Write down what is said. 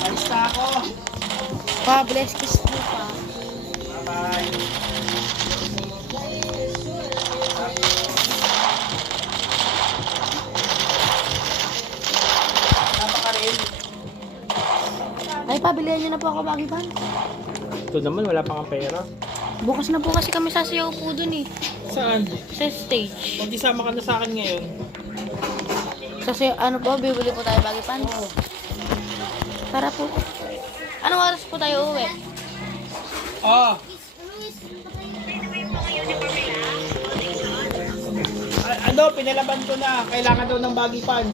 Alis na ako. Pa, bless kiss mo pa. Bye-bye. Napaka-rin. Ay, pabilihan niyo na po ako bagay pan. Ito naman, wala pang pera. Bukas na po kasi kami sasayaw po dun eh. Saan? Sa stage. Kung di sama ka na sa akin ngayon. Sasayaw, ano po, bibili po tayo bagay pan. Tara po. Anong oras po tayo uwi? Oh! Ano, pinalaban ko na. Kailangan daw ng baggy pan.